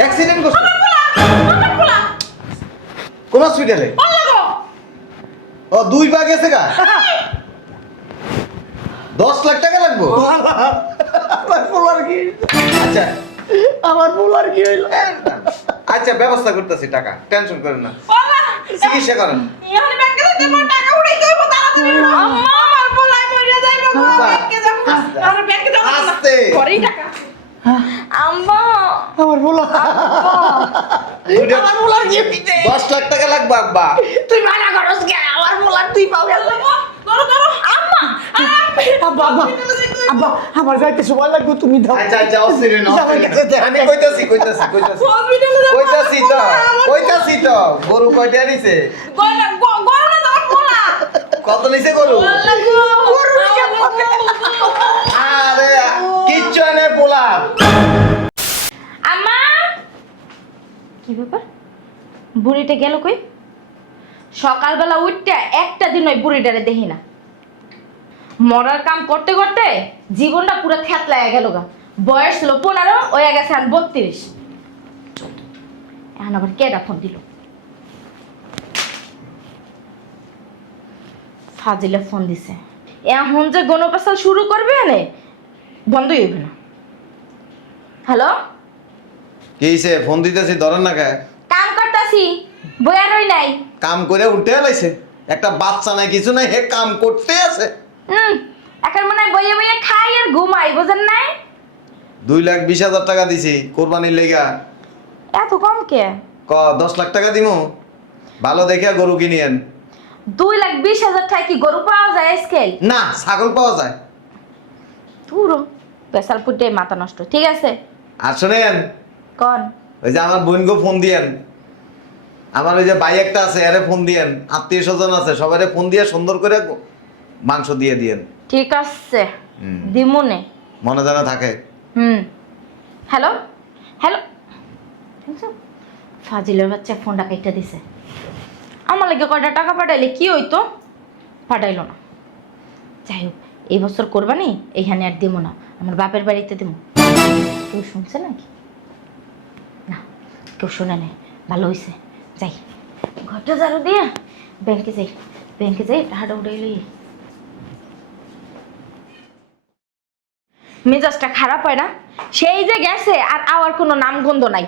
Accident করছে আমার পোলা কোন হসপিটালে? ও দুই পা গেছে গা। 10 লাখ টাকা লাগবে। আমার পোলার কি আচ্ছা আমার পোলার কি হইল? আচ্ছা ব্যবস্থা করতেছি, টাকা টেনশন করেন না, বাবা চিকিৎসা করেন। এখানে ব্যাংকে যেতে পার টাকা উড়াইতে হইব তাড়াতাড়ি আম্মা আমার পোলাই মরে যাইব গো ব্যাংকে যাব আর ব্যাংকে যাব আস্তে। পরেই টাকা আম্মা আমার পোলা আমার পোলার কি হইছে? 10 লাখ টাকা লাগবে আব্বা। তুই মানা করস কে? আমার পোলার তুই পাও গেল। ধরো ধরো আম্মা আব্বা আব্বা আব্বা আমার যাইতে সময় লাগবে, তুমি দাও। আচ্ছা আচ্ছা অস্থির না, আমার কাছে দেন। আমি কইতাছি হসপিটালে যাব কইতাছি তো গরু কয়টা নিছে? গলা গলা না পোলা কত নিছে গরু? গরু আরে কিচ্ছু না পোলা। আম্মা কি ব্যাপার বুড়িটা গেল কই? সকালবেলা উঠতে একটা দিন ওই বুড়িটারে দেখি না। মরার কাম করতে করতে জীবনটা পুরো থ্যাতলায় গেল গা। বয়স ছিল 15, হয়ে গেছে 32। এখন আবার কেডা ফোন দিল? ফাজিলে ফোন দিছে। এখন যে গণপাসাল শুরু করবে না বন্ধই হইবে না। হ্যালো, কি হইছে? ফোন দিতেছি ধরেন না কে? কাম করতাছি বয়ার হই নাই। কাম করে উল্টে লাইছে, একটা বাচ্চা নাই কিছু নাই, হে কাম করতে আছে। এখন মনে হয় বইয়ে বইয়ে খাই আর ঘুমাই, বুঝেন নাই? 2,20,000 টাকা দিছি কোরবানির লেগা। এত কম কে? 10 লাখ টাকা দিমু, ভালো দেখে গরু কিনিয়েন। 2,20,000 টাকা কি গরু পাওয়া যায় স্কেল? না ছাগল পাওয়া যায়। পুরো পেশাল পুটে মাথা নষ্ট। ঠিক আছে আর শোনেন, কোন ওই যে আমার বোনকে ফোন দিয়েন, আমার ওই যে ভাই একটা আছে আরে ফোন দিয়েন, আত্মীয় স্বজন আছে সবাইরে ফোন দিয়ে সুন্দর করে মাংস দিয়ে দিয়েন। ঠিক আছে দিমুনে। মনে জানা থাকে। হ্যালো হ্যালো, ফাজিলের বাচ্চা ফোনটা কাইটা দিছে। আমার লাগে কয়টা টাকা পাঠাইলে কি হইতো, পাঠাইলো না। যাই হোক এই বছর কোরবানি এইখানে আর দিব না, আমার বাপের বাড়িতে দিব। কেউ শুনছে নাকি? না কেউ শুনে নেই, ভালো হয়েছে। যাই ঘরটা ঝাড়ু দিয়ে ব্যাংকে যাই টাকাটা উঠে এলি। মেজাজটা খারাপ হয় না? সেই যে গেছে আর আওয়ার কোনো নামগন্ধ নাই।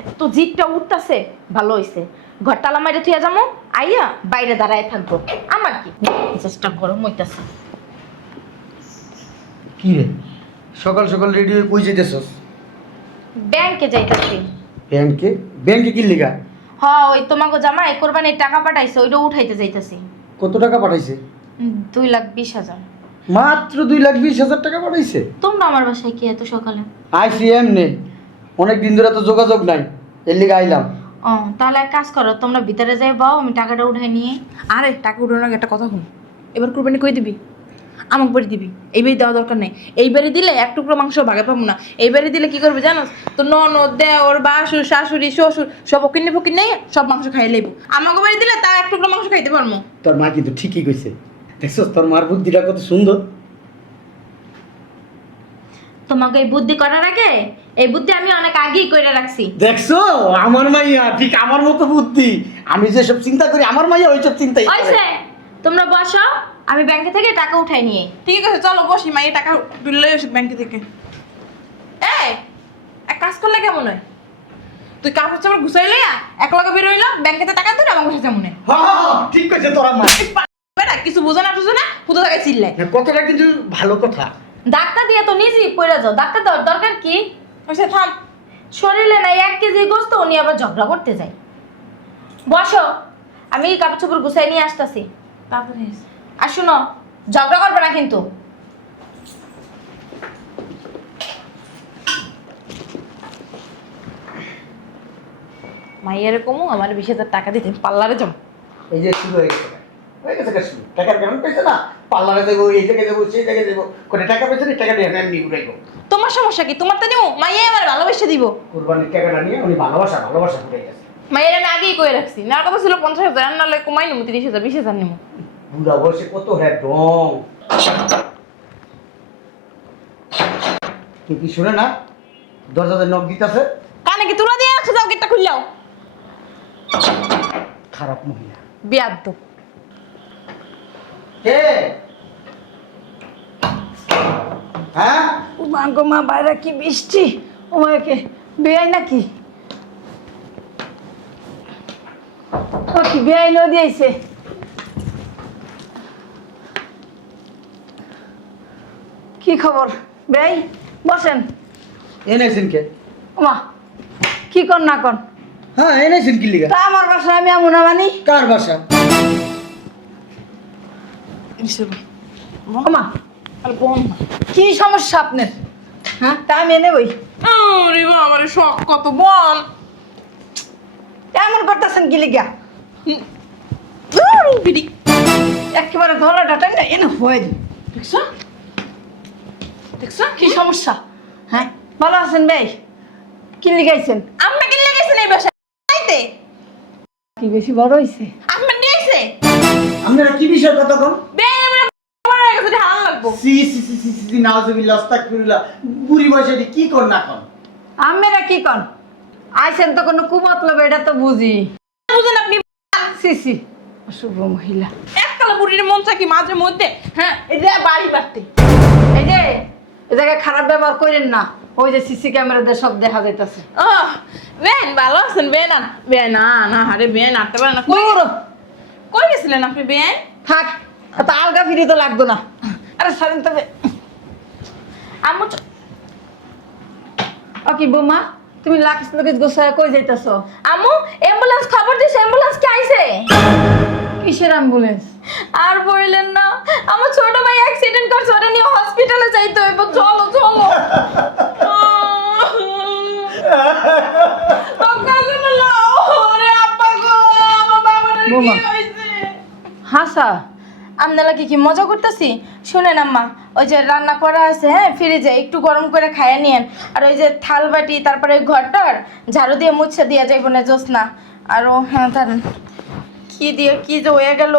এত জিদটা উঠতেছে, ভালো হয়েছে। ঘর তালা মাইরে থুয়া যাবো, আইয়া বাইরে দাঁড়ায় থাকবো। আমার কি মেজাজটা গরম হইতেছে। কি রে সকাল সকাল রেডি হয়ে কই যাইতেছস? ব্যাংকে যাইতাছি। ব্যাংকে? ব্যাংকে কি লিগা? ওই তোমাকে জামাই কোরবানির টাকা পাঠাইছে, ওইটা উঠাইতে যাইতাছি। কত টাকা পাঠাইছে? 2,20,000। মাত্র 2,20,000 টাকা পাঠাইছে? তোমরা আমার বাসায় কি এত সকালে? আইসি এমনি, অনেক দিন ধরে তো যোগাযোগ নাই, এর লিগা আইলাম। ও তাহলে এক কাজ করো, তোমরা ভিতরে যাই বাও, আমি টাকাটা উঠাই নিয়ে। আরে টাকা উঠানোর আগে একটা কথা শুন, এবার কুরবানি কই দিবি? আমাকে বাড়ি দিবি, এই বাড়ি দেওয়া দরকার নেই। এই বাড়ি দিলে এক টুকরো মাংস ভাগে পাবো না। এই বাড়ি দিলে কি করবে জানো? তো ননদ দেওর বাসুর শাশুড়ি শ্বশুর সব ফকির নেই সব মাংস খাইয়ে লইব। আমাকে বাড়ি দিলে তা এক টুকরো মাংস খাইতে পারবো। তোর মা কিন্তু ঠিকই কইছে, দেখছস তোর মার বুদ্ধিটা কত সুন্দর। তোমাকে এই বুদ্ধি করার আগে এই বুদ্ধি আমি অনেক আগেই করে রাখছি। দেখছো আমার মাইয়া ঠিক আমার মতো বুদ্ধি। আমি যেসব চিন্তা করি আমার মাইয়া ওইসব চিন্তাই করে। হইছে, তোমরা বসো, আমি ব্যাংকে থেকে টাকা উঠাই নিয়ে। ঠিক আছে চলো বসি, মাইয়ে টাকা তুললে ওষুধ ব্যাংকে থেকে। এই এক কাজ করলে কেমন হয়, তুই কাপড় চাপড় গুছাই লইয়া এক লগে বের হইলাম ব্যাংকেতে টাকা তুই আমার কাছে যেমন হ্যাঁ ঠিক কইছে তোর মা। কিছু বোঝো না টুঝো না পুতো টাকায় চিল্লাই। কথাটা কিন্তু ভালো কথা। ডাক্তার দিয়ে তো নিজেই পড়ে যাও, ডাক্তার দেওয়ার দরকার কি? ওইসে থাম। শরীরে নাই 1 কেজি গোস্ত, উনি আবার ঝগড়া করতে যায়। বসো, আমি কাপড় চোপড় গুছাই নিয়ে আসতেছি। তারপরে আর শুনো, ঝগড়া করবে না কিন্তু। মাইয়ারে কমু আমার 20,000 টাকা দিতে পার্লারে যাবো। এই যে শুরু হয়ে গেছে, হয়ে গেছে কাজ শুরু। টাকার কারণ পেয়েছে না, পার্লারে যাবো, এই জায়গায় যাবো, সেই জায়গায় যাবো, করে টাকা পেয়েছে না, টাকা দিয়ে এমনি ঘুরাইবো। তোমার সমস্যা কি? তোমার তো নিবো, মাইয়া আমার ভালোবেসে দিব। কুরবানির টাকাটা নিয়ে উনি ভালোবাসা ঘুরে গেছে। মাইয়ের আমি আগেই কয়ে রাখছি, নেওয়ার কথা ছিল 50,000, আর নাহলে কমাই নেবো 30,000 20,000 নেবো। বুড়া বয়সে কত হ্যাঁ ডং। তুই কি শুনে না দরজাতে নখ দিতেছে? কানে কি তুলা দিয়ে রাখছো, যাও গেটটা খুললাও। খারাপ মহিলা। বিয়াদ্দ। কে? হ্যাঁ? ও মা গো মা, বাইরে কি বৃষ্টি! ও মাকে বেআই নাকি? ও কি বেআই নদী আইছে? কি খবর বেআই? বসেন। এনেছেন কে? ও মা, কি কর না কর? হ্যাঁ এনেছেন কি লিগা? তা আমার বাসায় আমি এমন না মানি? কার বাসা? ও মা, কি সমস্যা আপনার? হ্যাঁ, তা আমি এনে বই। আরে বাবা, আমার শখ কত, বল। এমন করতেছেন কি লিগা? বিড়ি একেবারে ধরাটা টাইম না এনে হয়ে দি। দেখছো দেখছো কি সমস্যা? হ্যাঁ, ভালো আছেন ভাই? কি লিগাইছেন? আম্মা কি লেগেছেন এই বাসায় আইতে? কি বেশি বড় হইছে? আম্মা দিয়েছে আপনারা কি বিষয় কথা কোন? বেন আমরা বড় হয়ে গেছে, হাল লাগবো। সি সি সি সি সি নাউজুবিল্লাহ আস্তাগফিরুল্লাহ। বুড়ি বয়সে এটি কি কর না কোন? আমেরা কি কন? আইছেন তো কোনো কুমতলব, এটা তো বুঝি। বুঝেন আপনি সিসি অশুভ মহিলা। এককালে বুড়ির মন চাকি মাঝে মধ্যে, হ্যাঁ এই যে বাড়ি বাড়তে। এই যে এ জায়গায় খারাপ ব্যবহার করেন না। ওই যে সিসি ক্যামেরাতে সব দেখা যাইতাছে। ও বেন ভালো আছেন? বেন না বেন না না, আরে বেন আনতে পারে না। কই দূর কই গেছিলেন আপনি বেন? থাক, তা আলগা ফিরি তো লাগতো না। আরে সারেন তবে। আম্মু ও কি বৌমা, তুমি লাকিস লাকিস গোছায় কই যাইতাছো? আম্মু অ্যাম্বুলেন্স খবর দিছে, অ্যাম্বুলেন্স কি আইছে? কিসের অ্যাম্বুলেন্স? আর বললেন না, আমার ছোট ভাই অ্যাক্সিডেন্ট করছে, ওরে নিয়ে হসপিটালে যাইতে হইব। চলো চলো। বৌমা। হাসা আপনারা কি মজা করতেছি? শুনেন আম্মা, ওই যে রান্না করা আছে, হ্যাঁ ফ্রিজে, একটু গরম করে খাইয়ে নিয়েন। আর ওই যে থাল বাটি, তারপরে ওই ঘরটার ঝাড়ু দিয়ে মুছে দিয়ে যাইব না জোৎস্না। আরও হ্যাঁ দাঁড়ান, কি দিয়ে কি যে হয়ে গেল।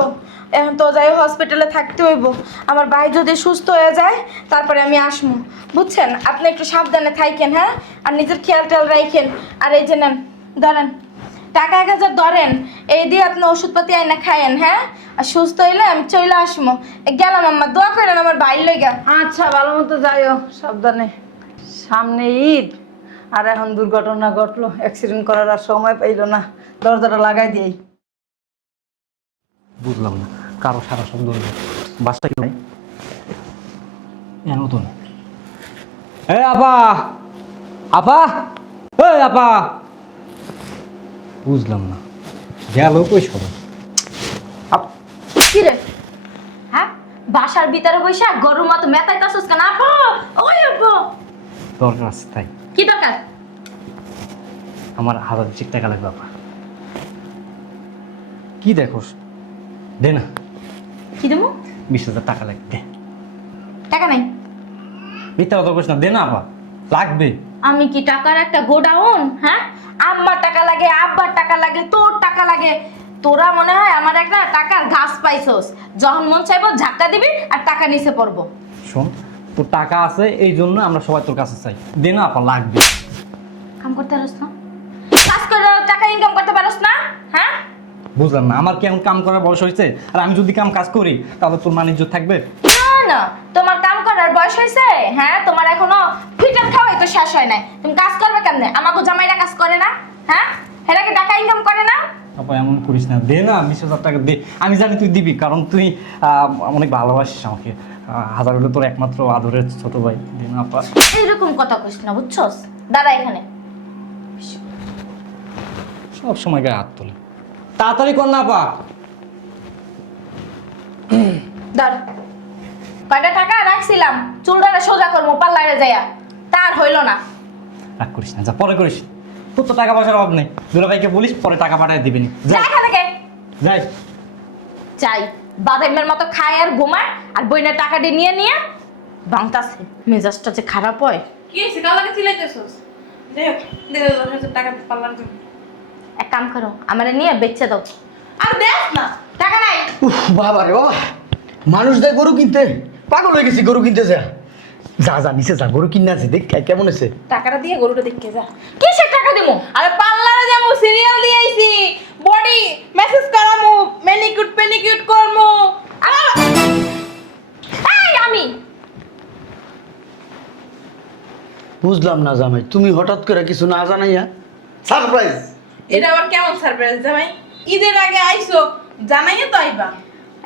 এখন তো যাই হসপিটালে থাকতে হইব। আমার ভাই যদি সুস্থ হয়ে যায় তারপরে আমি আসবো, বুঝছেন? আপনি একটু সাবধানে থাকেন, হ্যাঁ, আর নিজের খেয়াল টেয়াল রাখেন। আর এই যে নেন, ধরেন টাকা 1000 ধরেন, এই দিয়ে আপনি ওষুধপাতি আইনা খায়েন, হ্যাঁ। আর সুস্থ হইলে আমি চলে আসবো। গেলাম আম্মা, দোয়া করেন আমার ভাই লইগা। আচ্ছা, ভালো মতো যাইও, সাবধানে। সামনে ঈদ, আর এখন দুর্ঘটনা ঘটলো, অ্যাক্সিডেন্ট করার আর সময় পাইলো না। দরজাটা লাগাই দিই। বুঝলাম না, কারো সারা শব্দ হলো, বাসটা কি নাই? নতুন আপা, আপা, আপা, বুঝলাম না, গেল কই সবাই? কি রে? হ্যাঁ, বাসার ভিতরে বসে গরুর মতো মেতাইতাছস কেন? আপা, ওই আপা, দরকার আছে তাই। কি দরকার? আমার 1000 টাকা লাগবে আপা। কি দেখোস? দে না, কি দেবো? 20,000 টাকা লাগবে, দে। টাকা নাই। মিথ্যা কথা কইস না, দে না আপা, লাগবে। আমি কি টাকার একটা গোডাউন? হ্যাঁ, আম্মার টাকা লাগে, আব্বার টাকা লাগে, তোর টাকা লাগে। তোরা মনে হয় আমার একটা টাকার ঘাস পাইছস, যখন মন চাইবো ঝাক্কা দিবি আর টাকা নিচে পড়বো। শোন, তোর টাকা আছে, এই জন্য আমরা সবাই তোর কাছে চাই, দে না আপা, লাগবে। কাম করতে পারস না? কাজ করে টাকা ইনকাম করতে পারস না? হ্যাঁ, বুঝলাম না, আমার কি এখন কাম করার বয়স হয়েছে? আর আমি যদি কাজ করি তাহলে তোর বাণিজ্য থাকবে? না না, তোমার কাম করার বয়স হয়েছে? হ্যাঁ, তোমার এখনো ফিটার খাওয়াই তো শেষ হয় নাই। তুমি কাজ করবে কেমনে? আমাকে জামাইরা কাজ করে না? হ্যাঁ, এরা কি টাকা ইনকাম করে না? আপা এমন করিস না, দে না 20,000 টাকা দে। আমি জানি তুই দিবি, কারণ তুই অনেক ভালোবাসিস আমাকে। 1000 হলো তোর একমাত্র আদরের ছোট ভাই, দে না আপা। এইরকম কথা কইস না, বুঝছস? দাঁড়া এখানে। সব সময় গায়ে হাত তোলে, তাড়াতাড়ি কর না আপা। ধর, কয়টা টাকা রাখছিলাম চুলটারে সোজা করবো পার্লারে যাইয়া, তার হইল না। রাগ করিস না, যা পরে করিস। তোর তো টাকা পয়সার অভাব নেই, দুলাভাইকে বলিস পরে টাকা পাঠায় দিবি। যা এখান থেকে। যাই চাই বাদামের মতো খায় আর ঘুমায়, আর বইনের টাকাটি নিয়ে নিয়ে বাংতাছে। মেজাজটা যে খারাপ হয়। কি হয়েছে? কাল লাগে চিলাইতেছস? যাই হোক, 1000 টাকা পাল্লার জন্য। এক কাম করো, আমারে নিয়ে বেচে দাও। আর দেখ না, টাকা নাই। উফ বাবা রে বাবা, মানুষ দেয় গরু কিনতে, পাগল হয়ে গেছি গরু কিনতে। যা যা যা নিচে যা, গরু কিনে আছে, দেখ কেমন আছে। টাকাটা দিয়ে গরুটা দেখকে যা। কিসের টাকা টাকা দিমু। আরে পার্লারে যাবো, সিরিয়াল দিয়ে আইছি, বডি মেসেজ করামু, ম্যানিকিউর পেনিকিউর করমু। এই আমি বুঝলাম না জামাই, তুমি হঠাৎ করে কিছু না জানাইয়া সারপ্রাইজ। এটা আবার কেমন সারপ্রাইজ জামাই? ঈদের আগে আইছো, জানাইয়া তো আইবা।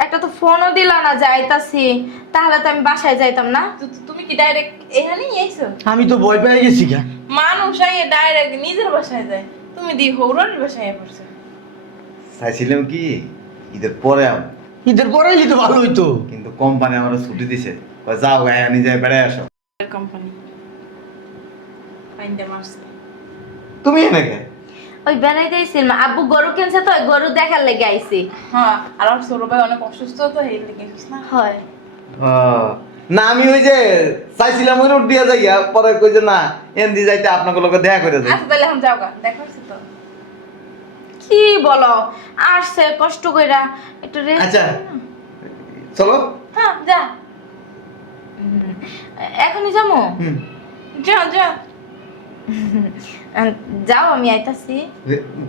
একটা তো ফোনও দিলা না যাইতাছি, তাহলে তো আমি বাসায় যাইতাম না। তুমি কি ডাইরেক্ট এখানেই আইছো? আমি তো ভয় পেয়ে গেছি গা। মানুষ আইয়ে ডাইরেক্ট নিজের বাসায় যায়, তুমি দি হৌরানির বাসায় আইয়া পড়ছো। চাইছিলাম কি ঈদের পরে ঈদের পরে এলি তো ভালো হইতো। কিন্তু কোম্পানি আমার ছুটি দিছে, কয় যাও গায়ে নিজে বেড়াই আসো। কোম্পানি ফাইন্দে মারছে। তুমি এনেকে ওই বেড়াইতে আইছিল, আব্বু গরু কিনছে তো ওই গরু দেখার লেগে আইছি। হ্যাঁ, আর আমার ছোট ভাই অনেক অসুস্থ, তো এই লেগে গেছিস না। হয় না আমি ওই যে চাইছিলাম ওই রোড দিয়ে যাইয়া, পরে কই যে না এন্দি যাইতে আপনাকে লোকে দেখা করে যাই। আচ্ছা তাহলে এখন যাও গা, দেখাচ্ছি তো। কি বলো, আসছে কষ্ট কইরা একটু রেস্ট। আচ্ছা চলো। হ্যাঁ যা এখনই যাবো। হুম যা যা। যাও আমি আইতাছি।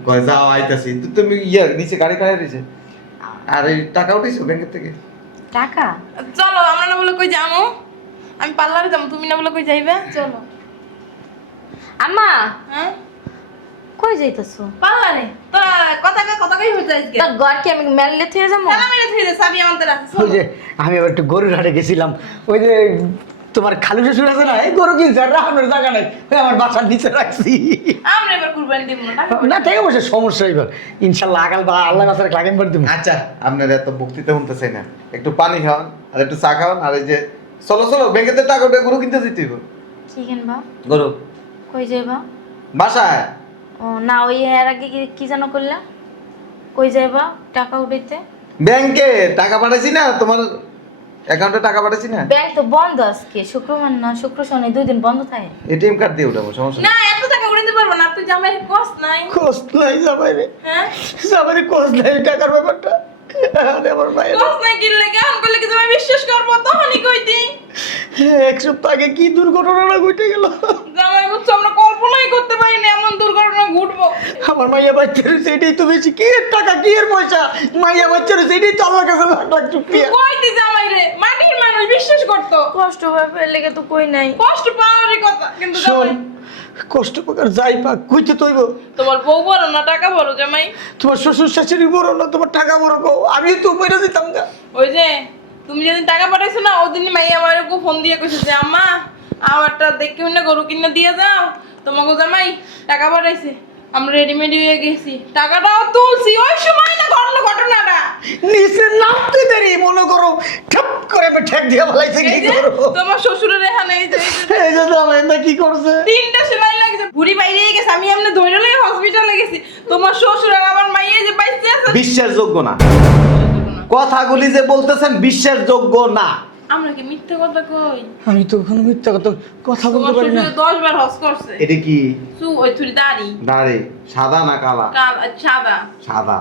কয় যাও আইতাছি। তুমি ইয়া নিচে গাড়ি খাড়াই দিছে, আর এই টাকা উঠেছো ব্যাংকের থেকে? টাকা চলো, আমরা না বলে কই যাবো, আমি পার্লারে যাবো, তুমি না বলে কই যাইবে। চলো। আম্মা হ্যাঁ কই যাইতাছো? পার্লারে তো কথা কই হইছে আজকে। তোর ঘর কি আমি মেললে থেকে যাবো? তালা মেরে থুই দে, চাবি আমাদের আছে। ওই যে আমি আবার একটু গরুর হাটে গেছিলাম, ওই যে তোমার খালু শ্বশুর আছে না, এই গরু কিনছে আর রাখানোর জায়গা নাই, ওই আমার বাসার নিচে রাখছি। আমরা এবার কুরবানি দিব না। না থেকে বসে সমস্যা এবার ইনশাল্লাহ আগাল বা আল্লাহ বাসার লাগাইন বার দিব। আচ্ছা আপনার এত বক্তৃতা শুনতে চাই না, একটু পানি খাওয়ান আর একটু চা খাওয়ান, আর এই যে চলো চলো ব্যাংকেতে টাকা উঠে গরু কিনতে যেতে হইব। কি কিনবা? গরু কই যাইবা? বাসায়। ও না, ওই এর আগে কি যেন করলা? কই যাইবা টাকা উঠাইতে? ব্যাংকে টাকা পাঠাইছি না, তোমার অ্যাকাউন্টে টাকা পাঠাইছি না। ব্যাংক তো বন্ধ আজকে, শুক্রবার না, শুক্র শনি 2 দিন বন্ধ থাকে। এটিএম কার্ড দিয়ে উঠাবো, সমস্যা না নেই। এত টাকা উড়াইতে পারবো না, তুই জামাইয়ের কষ্ট নাই। কষ্ট নাই জামাই রে, হ্যাঁ জামাই রে কষ্ট নাই টাকার ব্যাপারটা। আরে আমার ভাইয়ের কষ্ট নাই কিনলে কেমন করলে কি তুমি বিশ্বাস করবো? তখনই কইতি। এক সপ্তাহ আগে কি দুর্ঘটনা ঘটে গেল। জামাই বুঝছো, আমরা কল্পনাই করতে পারিনি এমন দুর্ঘটনা ঘটবো। আমার মাইয়া বাচ্চার সেটাই তো বেশি, কি এর টাকা কি এর পয়সা, মাইয়া বাচ্চার সেটাই তো আমার কাছে লাখ শুক্রিয়া। কইতি জামাই রে, মাটির মানুষ বিশ্বাস করতো। কষ্ট ব্যাপার লেগে তো কই নাই। কষ্ট পাওয়ারই কথা, কিন্তু শোন, জামাই কষ্ট পাকার যাই পাক কইতে তৈব, তোমার বউ বড় না টাকা বড় জামাই? তোমার শ্বশুর শাশুড়ি বড় না তোমার টাকা বড় কও, আমি তো বইরা দিতাম না। ওই যে তুমি যেদিন টাকা পাঠাইছো না, ওদিন মাই আমার ফোন দিয়ে কইছে যে আম্মা আমারটা দেখে না গরু কিনে দিয়ে যাও, তোমাকে জামাই টাকা পাঠাইছে, আমরা রেডিমেড হয়ে গেছি, টাকাটাও তুলছি ওই সময় না ঘটলো ঘটনাটা। নিচে নামতে দেরি মনে করো ঠাপ করে আমি ঠেক দিয়ে বলাইছে কি এই যে করো। তোমার শ্বশুরের এখানে এই যে এই যে জামাই না কি করছে, 3টা সেলাই লাগছে, ভুড়ি বাইরে গেছে, আমি এমনি ধরে লই হসপিটালে গেছি, তোমার শ্বশুর আর আমার মাইয়ে যে বাইসে আছে। বিশ্বাসযোগ্য না, কথাগুলি যে বলতেছেন বিশ্বাসযোগ্য না। আমরা কি মিথ্যে কথা কই? আমি তো ওখানে মিথ্যা কথা বলতে তোমার পারি না। শ্বশুর 10 বার হস করছে। এটা কি ওই ছুরি দাড়ি দাড়ি সাদা না কালা? সাদা সাদা।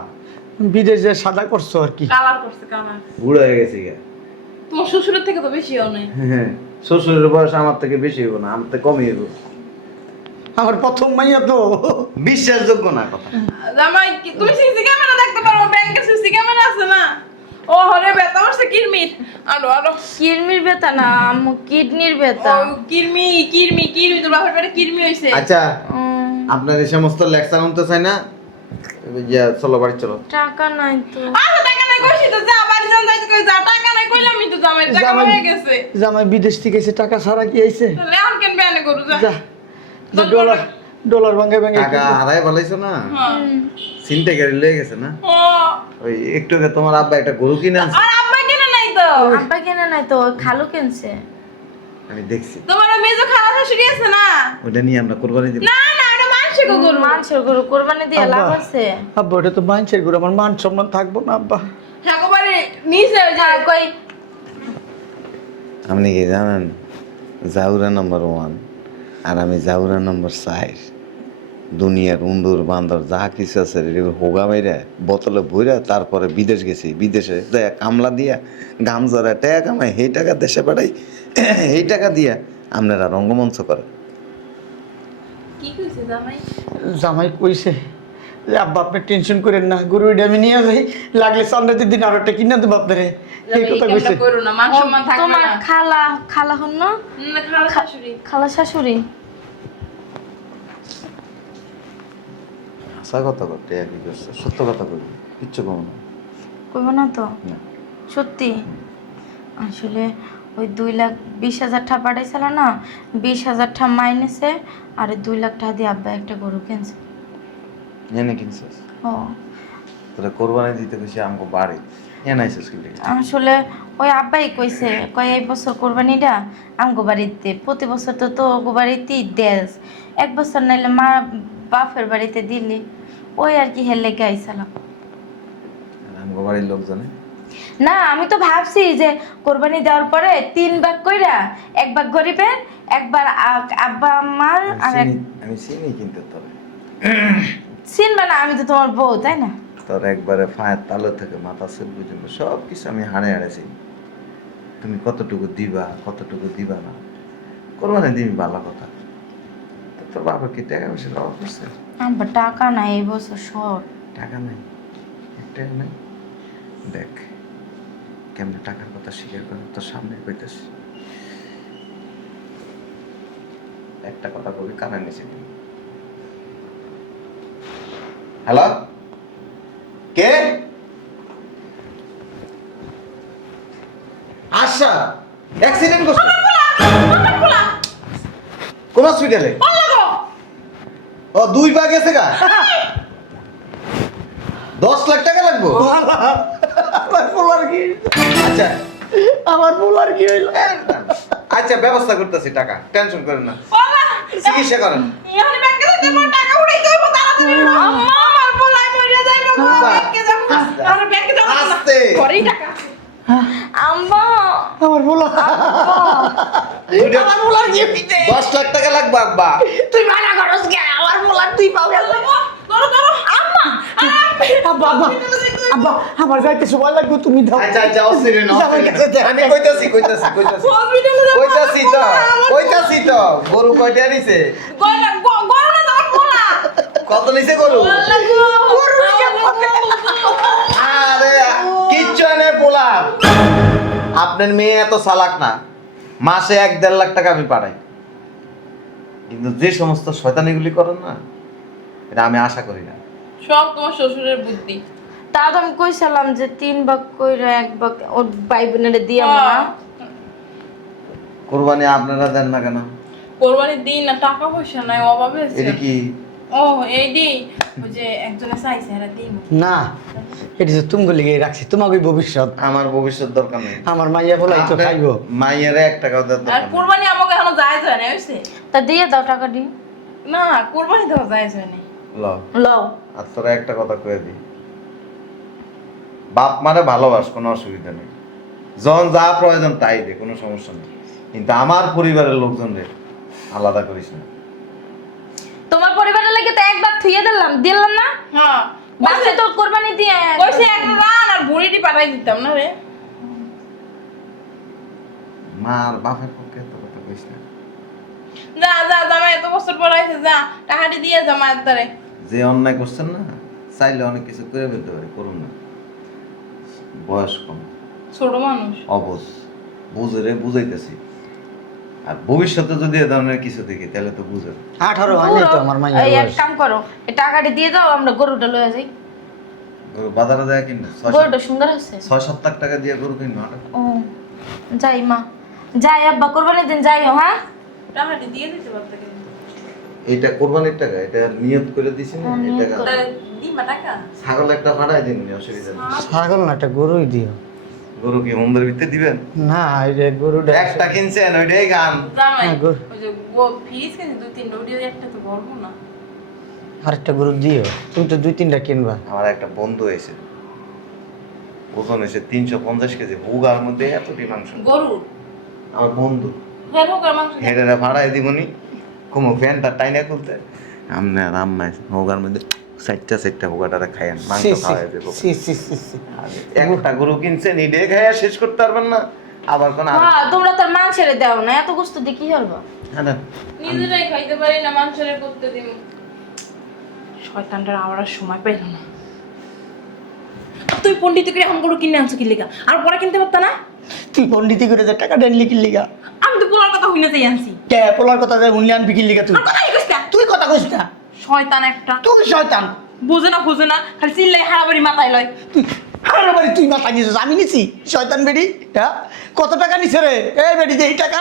বিদেশ যে সাদা করছো আর কি। কালার করছে, কালার। বুড়ো হয়ে গেছে গা। তোমার শ্বশুরের থেকে তো বেশি হও নাই। হ্যাঁ, শ্বশুরের বয়স আমার থেকে বেশি হইব না, আমার থেকে কমই হইব। আমার প্রথম মাইয়া তো। বিশ্বাসযোগ্য না কথা। জামাই তুমি সিসি ক্যামেরা দেখতে পারো, ব্যাংকের সিসি ক্যামেরা আছে না? ও হরে ব্যথা হচ্ছে কিরমির, আরো আরো কিডনির ব্যথা না আম্মু, কিডনির ব্যথা। ও কিরমি কিরমি কিরমি, তোর বাপের পেটে কিরমি হইছে। আচ্ছা আপনার এই সমস্ত লেকচার শুনতে চাই না, চলো বাড়ি চলো। টাকা নাই তো। আচ্ছা টাকা নাই কইছি তো, যা বাড়ি যান, যাইতে কই যা, টাকা নাই কইলামই তো, জামাই টাকা হয়ে গেছে। জামাই বিদেশ থেকে এসে টাকা ছাড়া কি আইছে? তাহলে এখন কেন বেয়ানে করু যা। যা যা, ডলার ভাঙে ভাঙে টাকা হারাই বলাইছো না, হ্যাঁ চিন্তা করে লয়ে গেছে না। ও ওই একটু আগে তোমার আব্বা একটা গরু কিনে আনছে, আর আব্বা কেন নাই তো? আব্বা কেনা নাই তো, খালু কিনছে। আমি দেখছি। তোমার ওই মেজো খালা শাশুড়ি আছে না? ওটা নিয়ে আমরা কোরবানি দিব। না না, এটা মানুষে গো গরু। মানুষের গরু কোরবানি দিয়ে লাভ আছে। আব্বা ওটা তো মানুষের গরু, আমার মান সম্মান থাকবো না আব্বা। একেবারে নিচে ওই যে কই আপনি কি জানেন জাউরা নাম্বার 1 আর আমি জাউরা নাম্বার 4। দুনিয়ার উন্ডুর বান্দর যা কিছু আছে হোগা মেরে বোতলে ভইরা তারপরে বিদেশ গেছি, বিদেশে যায় কামলা দিয়া গামজরা টাকা কামাই, সেই টাকা দেশে পাঠাই, এই টাকা দিয়া আপনারা রঙ্গমঞ্চ করে। কি কইছে জামাই? জামাই কইছে যে আব্বা আপনি টেনশন করেন না, গরু এটা আমি নিয়ে যাই, লাগলে সন্ধ্যার দিন আরো একটা কিনে দেবো আপনারে, এই কথা কইছে। করো না, মান সম্মান থাকবে তোমার না। খালা হন না? না খালা শাশুড়ি। খালা শাশুড়ি। হাসা কথা করতে একই করছে, সত্য কথা বলি, কিচ্ছু কম না। কইব না তো? না। সত্যি? আসলে ওই 2,20,000 টাকা পাঠাইছিল না, 20,000 টাকা মাইনেছে আর 2 লাখ টাকা দিয়ে আব্বা একটা গরু কিনছে। এনে কিনছিস? ও তোরা কোরবানি দিতে গেছি আমাকে বাড়ি, এনাইছিস কি লিখে? আসলে ওই আব্বাই কইছে কয় এই বছর কোরবানিটা আমগো বাড়িতে, প্রতি বছর তো তো বাড়িতেই দেস, এক বছর নাইলে মা বাপের বাড়িতে দিলি, ওই আর কি হেলে গাইছিলাম। আমাকে বাড়ির লোকজনে না আমি তো ভাবছি যে কোরবানি দেওয়ার পরে 3 ভাগ কইরা, 1 ভাগ গরিবের, 1 ভাগ আব্বা আম্মার, আর আমি চিনি কিন্তু তোর চিনবে না, আমি তো তোমার বউ, তাই না? তোর একবারে ফায়ের তালু থেকে মাথা চুল পর্যন্ত সব কিছু আমি হাড়ে হাড়েছি। তুমি কতটুকু দিবা কতটুকু দিবা না, কোরবানি দিবি ভালো কথা। তোর বাবা কি টাকা পয়সা অভাব করছে? আব্বা টাকা নাই এই বছর শর্ট। টাকা নেই, একটা নেই। দেখ কেমনে টাকার কথা স্বীকার করে তোর সামনে কইতেছি। একটা কথা বলি, কানে নিচে দিবি। হ্যালো, কে? আশা অ্যাক্সিডেন্ট করছে কোন হসপিটালে? ও 2 ভাগ গেছে গা। 10 লাখ টাকা লাগবে। আমার পোলার কি, আচ্ছা আমার পোলার কি হইলো? আচ্ছা ব্যবস্থা করতেছি, টাকা টেনশন করেন না, চিকিৎসা করেন। ইহানে ব্যাংকে যেতে আমার টাকা উঠাইতে হইব তাড়াতাড়ি। আম্মা আমার বলাই মরিয়া যাইবো গো, ব্যাংকে যাব না। আর ব্যাংকে যাব না। আস্তে। ঘরেই টাকা আছে। আম্মা আমার পোলা, আমার পোলার কি হইছে? 10 লাখ টাকা লাগবে আব্বা। তুই মানা করস কে? আমার পোলার তুই পাও গেল। ধরো ধরো আম্মা। আব্বা আব্বা আব্বা, আমার যাইতে সময় লাগবে, তুমি দাও। আচ্ছা আচ্ছা অস্থির না, আমার কাছে দে। আমি কইতাছি হসপিটালে যাব। কইতাছি তো গরু কয়টা নিছে? গরু গরু না তোমার পোলা। কত নিছে গরু? গরু আরে কিচ্ছু নেই পোলা। আপনার মেয়ে এত চালাক না, মাসে 1-1.5 লাখ টাকা আমি পাঠাই, কিন্তু যে সমস্ত শয়তানিগুলি করেন না, এটা আমি আশা করি না। সব তোমার শ্বশুরের বুদ্ধি। তা তো আমি কইছিলাম যে 3 ভাগ কইরা 1 ভাগ ওর ভাই বোনেরে দিয়া না। কোরবানি আপনারা দেন না কেন? কোরবানির দিন না, টাকা পয়সা নাই, অভাবে আছে। এটা কি? ও এই দি ওই যে একজনে চাইছে এরা দিই। না, এটা তো তুমি লিগে রাখছি, তোমাকে ভবিষ্যৎ। আমার ভবিষ্যৎ দরকার নেই। আমার মাইয়া পোলাই তো খাইবো। মাইয়ারে 1 টাকাও দেওয়ার আর দরকার নেই। কোরবানি আমাকে এখনো যায় না হইছে। তা দিয়ে দাও টাকা দি। না কোরবানি দেওয়া যায় না। লও। লও। আর তোরা একটা কথা কয়ে দিই, বাপ মারে ভালোবাস, কোনো অসুবিধা নেই, যখন যা প্রয়োজন তাই দে, কোনো সমস্যা নেই, কিন্তু আমার পরিবারের লোকজনের আলাদা করিস না। তোমার পরিবারের লাগি তো 1 ভাগ থুইয়ে দিলাম না? হ্যাঁ বাসে তো কোরবানি দিয়ে কইছে একটা রান আর বুড়িটি পাঠাই দিতাম না রে। মার বাপের পক্ষে এত কথা কইস না। যা যা জামাই এত বছর পর আইছে, যা টাকাটি দিয়ে জামাই তারে। যে অন্যায় করছেন না, চাইলে অনেক কিছু করে ফেলতে পারে, করুন না। বয়স কম, ছোট মানুষ। অবুঝ, বুঝে বুঝাইতেছি। আর ভবিষ্যতে যদি এ ধরনের কিছু দেখি তাহলে তো বুঝে। 18 হয় নাই তো আমার মাইয়া এই এক বয়স। কাম করো, এই টাকাটি দিয়ে দাও, আমরা গরুটা লয়ে যাই। বাজারে যায় কিনবে গরুটা সুন্দর আছে। 6-7 লাখ টাকা দিয়ে গরু কিনবে। ও যাই মা, যাই আব্বা কোরবানির দিন যাইও। হ্যাঁ টাকাটি দিয়ে দিতে পারতে কিন্তু। এইটা কোরবানির টাকা, এটা নিয়ত করে দিছি না, এই টাকা তারে দিমা টাকা। ছাগল একটা ফাটাই দিন, অসুবিধা নেই। ছাগল না, একটা গরুই দিও। গরু কি মন্দির ভিতরে দিবেন? না, এই যে গরুটা একটা কিনছেন ওইটাই গান। জামাই হ্যাঁ, গো। ওই যে ফিস কিনে 2-3 ভিডিও একটা তো বলবো না। আরেকটা গরু দিও, তুমি তো 2-3টা কিনবা। আমার একটা বন্ধু এসে ওজন এসে 350 কেজি, বুগার মধ্যে এতটি মাংস। গরু আমার বন্ধু হের হোক আর মাংস। হেডেরা ভাড়াই দিবনি, কুমো ফ্যানটা টাইনা খুলতে আমনে আর আম্মাই হোগার মধ্যে 4টা হোগাটারে খাইয়েন, মাংস খাওয়াই দেবো। সি সি সি সি। একটা গরু কিনছেন, এটাই খাইয়া শেষ করতে পারবেন না, আবার কোন হ্যাঁ তোমরা তোর মাংসের দাও না, এত গোস্ত দিয়ে কি করবো? নিজেরাই খাইতে পারি না, মানুষের করতে দিব। শয়তানটার আওয়ার সময় পাইল না। তুই পণ্ডিত করে এখন গরু কিনে আনছো কি লিগা? আর পরে কিনতে পারতা না? তুই পন্ডিতি করে যে টাকা ডেনলি কিনলি গা? আমি তো পোলার কথা হইনা যাই আনছি। কে পোলার কথা যে উন্নয়ন বিকিলি গা তুই? আর কথাই কইছ না। তুই কথা কইস না, শয়তান একটা। তুই শয়তান। বোঝে না খালি চিল্লাই হারাবাড়ি মাথায় লয়। তুই আরে বাড়ি তুই মাথা নিয়েছিস, আমি নিছি? শয়তান বেডি, হ্যাঁ? কত টাকা নিছে রে এই বেডি যে এই টাকা?